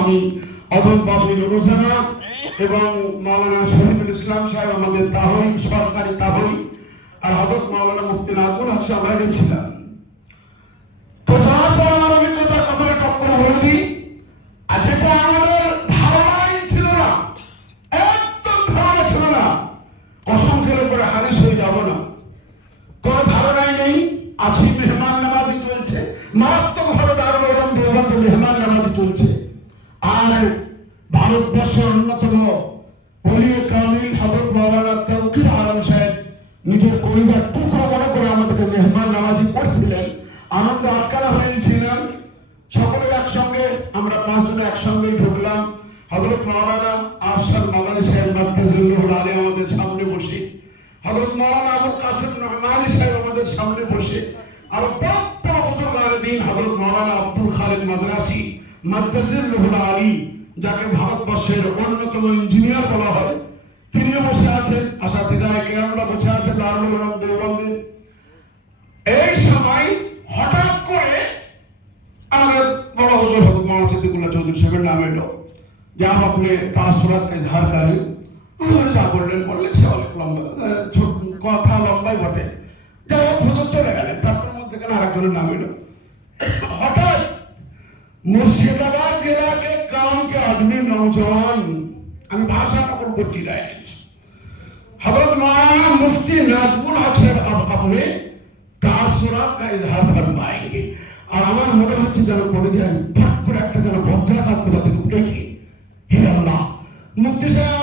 আমি অদম বাবুল রোজানা এবং মাওলানা শহীদুল ইসলাম সাহেব আমাদের তাহই সরকারি তাহই আর হজরত মাওলানা মুফতি নাজমুল হাসান আমরা গেছিলাম। হয়ে যাব না। কোন ধারণাই নেই আছি মেহমান নামাজি চলছে। মারাত্মক ভাবে দারুল ওরম দেওবন্দ মেহমান নামাজি চলছে আর ভারতবর্ষের অন্যতম অলিয়ে কামিল হজরত মাওলানা তৌকির আলম সাহেব নিজের কলিজার টুকরো মনে করে আমাদেরকে মেহমান নামাজি করছিলেন আনন্দ আটকানা হয়েছিলাম সকলে একসঙ্গে, আমরা পাঁচজনে একসঙ্গেই ঢুকলাম। হজরত মাওলানা আরশাদ মাওলানা সাহেব মাদ্রাজুল্লাহ আলী আমাদের সামনে বসে। হযরত মাওলানা আবুল কাসিম রহমানি সাহেব আমাদের সামনে বসে। আর বড় বুজুর্গ আলেদিন হযরত মাওলানা আব্দুল খালিদ মাদ্রাসি মাদ্রাসুল্লাহ আলী যাকে ভারতবর্ষের অন্যতম ইঞ্জিনিয়ার বলা হয়। তিনিও বসে আছেন। আশা বিধায়ক এগারোটা বসে আছে দারুল এবং এই সময় হঠাৎ করে আমাদের বড় হুজুর হক মামা সিদ্দিকুল্লাহ চৌধুরী সাহেবের নাম এলো। যে আপনি তাসরাতকে ঝাড় দাঁড়িয়ে যা করলেন বললেন, সে অনেক লম্বা কথা লম্বাই ঘটে যাই হোক, হুজুর চলে গেলেন। তারপর মধ্যে কেন আরেকজনের নাম এলো। হঠাৎ মুর্শিদাবাদ জেলা के गांव के आदमी नौजवान আমি ভাষা নকল করছি ডাইরেক্ট हजरत मौलाना मुफ्ती नाजमुल हक साहब अब अपने তাসুরাত का इजहार फरमाएंगे আর আমার মনে হচ্ছে যেন পড়ে যায় ফট করে একটা যেন বজ্রাঘাত কোথা থেকে উঠে গিয়ে হে আল্লাহ মুক্তি সাহেব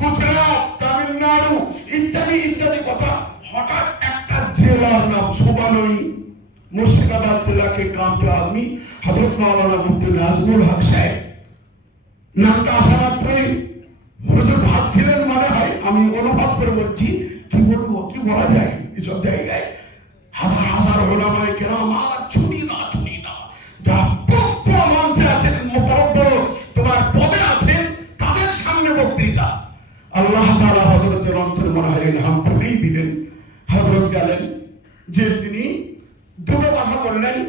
গুজরাট, তামিলনাড়ু ইত্যাদি ইত্যাদি কথা। হঠাৎ একটা জেলার নাম সোবানই মুর্শিদাবাদ জেলাকে গ্রামটা আপনি হজরত মাওলানা মুফতি নাজমুল হক সাহেব। নামটা আসা মাত্রই হজরত ভাবছিলেন মনে হয় আমি অনুভব করে বলছি, কি বলব, কি বলা যায়? এসব জায়গায় হাজার হাজার ওলামায় কেন আর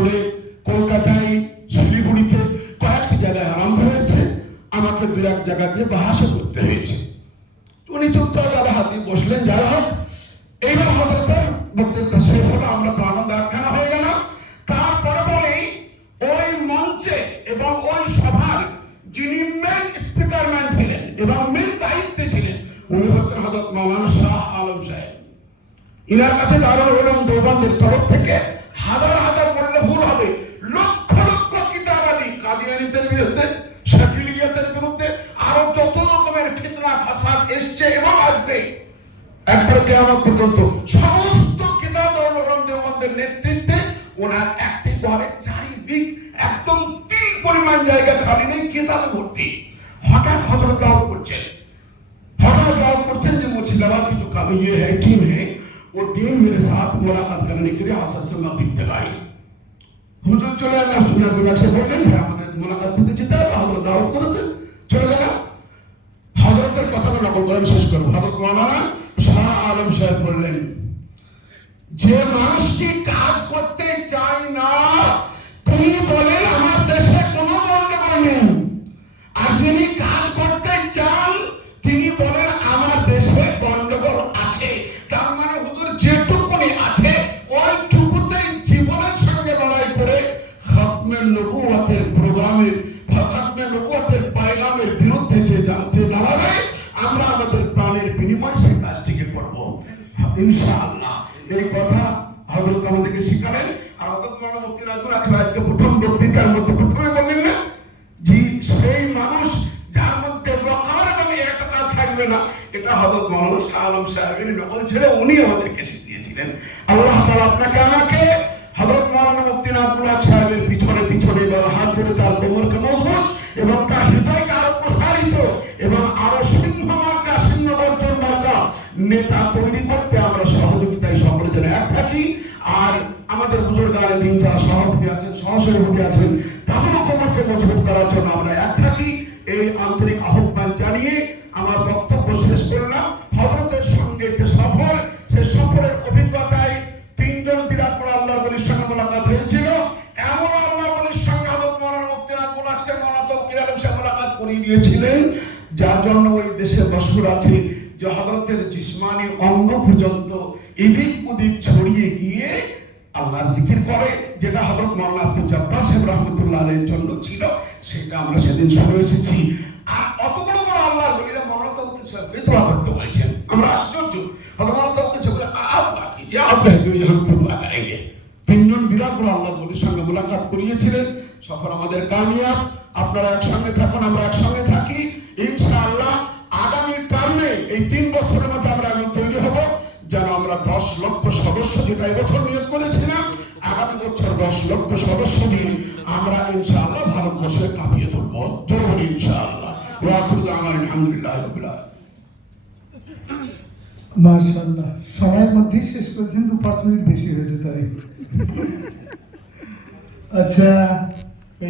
আসানসোলে কলকাতায় শিলিগুড়িতে কয়েকটি জায়গায় আরম্ভ হয়েছে। আমাকে দু এক জায়গা দিয়ে বাহাসও করতে হয়েছে। উনি চুপচাপ যারা হাতে বসলেন, যারা হোক, এইবার বক্তৃতা শেষ হলো, আমরা হয়ে তারপরে বলেই ওই মঞ্চে এবং ওই সভার যিনি মেন ছিলেন এবং মেন দায়িত্বে ছিলেন, উনি হচ্ছেন হজরত মাওলানা শাহ আলম সাহেব। ইনার কাছে তরফ থেকে হাজার একবার কেয়ামত পর্যন্ত সমস্ত কিতাব দারুল উলুম দেওবন্দের নেতৃত্বে ওনার একটি ঘরে চারিদিক একদম তিন পরিমাণ জায়গা খালি নেই কিতাব ভর্তি হঠাৎ হজরত দাওয়াত করছেন हमारा जॉब करते हैं मुर्शिदाबाद की जो काम ये है टीम है वो टीम मेरे साथ मुलाकात करने के लिए आसद से मैं बीत लगाई হুজুর চলে গেল হুজুর বিভাগ সে বললেন হ্যাঁ আমাদের মোলাকাত করতে যেতে হবে হজরত দাওয়াত করেছেন চলে গেল হজরতের কথাটা নকল করে আমি শেষ করবো হজরত মাওলানা শাহ আলম সাহেব বললেন, যে মানুষটি কাজ করতে চায় না, তিনি বলেন আমার দেশে কোনো গন্ডগোল নেই। আর যিনি কাজ করতে চান, তিনি বলেন আমার দেশে গন্ডগোল আছে। তার মানে হুজুর যেটুকুনি আছে, ওইটুকুতেই জীবনের সঙ্গে লড়াই করে খতমে নবুয়াতের প্রোগ্রামের খতমে নবুয়াতের পায়গামের বিরুদ্ধে যে দাঁড়াবে, আমরা আমাদের প্রাণের বিনিময় এটা হযরত মাওলানা শাহ আলম উনি আমাদেরকে শিখিয়েছিলেন। আল্লাহ তাআলা আপনাকে, আমাকে হযরত মাওলানা মুফতি নাজমুল পিছনে পিছনে হাত ধরে তার কোমরকে মজবুত এবং তার হৃদয়কে নেতা তৈরি করতে আমরা সহযোগিতায় সকলের জন্য এক থাকি। আর আমাদের বুজুর্গারে দিন যারা সভাপতি আছেন, সহসভাপতি আছেন, তাদেরও কোমরকে মজবুত করার জন্য আমরা এক থাকি। এই আন্তরিক আহ্বান জানিয়ে আমার বক্তব্য শেষ করলাম। হজরতের সঙ্গে যে সফর, সে সফরের অভিজ্ঞতায় তিনজন বিরাট বড় আল্লাহ বলির সঙ্গে মোলাকাত হয়েছিল। এমন আল্লাহ বলির সঙ্গে হজরত মৌলানা মুফতিনাথ মোলাকসে মৌলানা তৌকির আলম সাহেব মোলাকাত করিয়ে দিয়েছিলেন। যার জন্য ওই দেশে মশহুর আছে যে হজরতের জিসমানি অঙ্গ পর্যন্ত এদিক ওদিক ছড়িয়ে গিয়ে আল্লাহর জিকির করে, যেটা হযরত মাওলানা আব্দুল জব্বার সাহেব রহমতুল্লাহ আলাইহির জন্য ছিল, সেটা আমরা সেদিন শুনে এসেছি। আর অত বড় বড় আল্লাহর বলিরা মাওলানা তাওকুল সাহেব দোয়া করতে বলেছেন। আমরা আশ্চর্য। হযরত মাওলানা তাওকুল সাহেব আল্লাহ কি যে আপনি রহমতুল্লাহ আলাইহি তিনজন বিরাট বড় আল্লাহর বলির সঙ্গে মোলাকাত করিয়েছিলেন। সফর আমাদের কামিয়াব, আপনারা একসঙ্গে থাকুন, আমরা একসঙ্গে থাকি। এই তিন বছরের মধ্যে আমরা এখন তৈরি হব যেন আমরা দশ লক্ষ সদস্য যেটা এবছর নিয়োগ করেছিলাম, আগামী বছর দশ লক্ষ সদস্য নিয়ে আমরা ইনশাআল্লাহ ভারতবর্ষে কাঁপিয়ে তুলব। জরুর ইনশাআল্লাহ। আমার আলহামদুলিল্লাহ মাশাআল্লাহ। সময়ের মধ্যেই শেষ করেছেন দু পাঁচ মিনিট বেশি হয়েছে তাই। আচ্ছা